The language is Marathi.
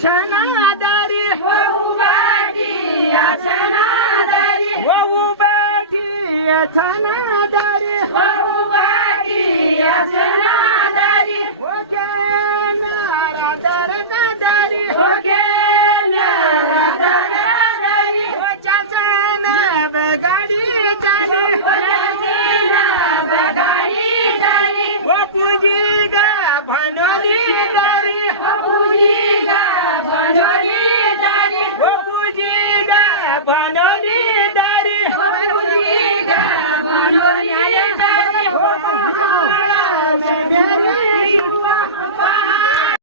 छनादारी हो उभाटी या छनादारी हो उभाटी छनादारी हो उभाटी या छनादारी हो नारा दरदारी हो के नारादारी हो चाचना बगाडी चाली हो नाचना बगाडी झाली हो पूजी गा भनोली दारी हो पूजी गा बनोली झाली हो पूजी गा भनोली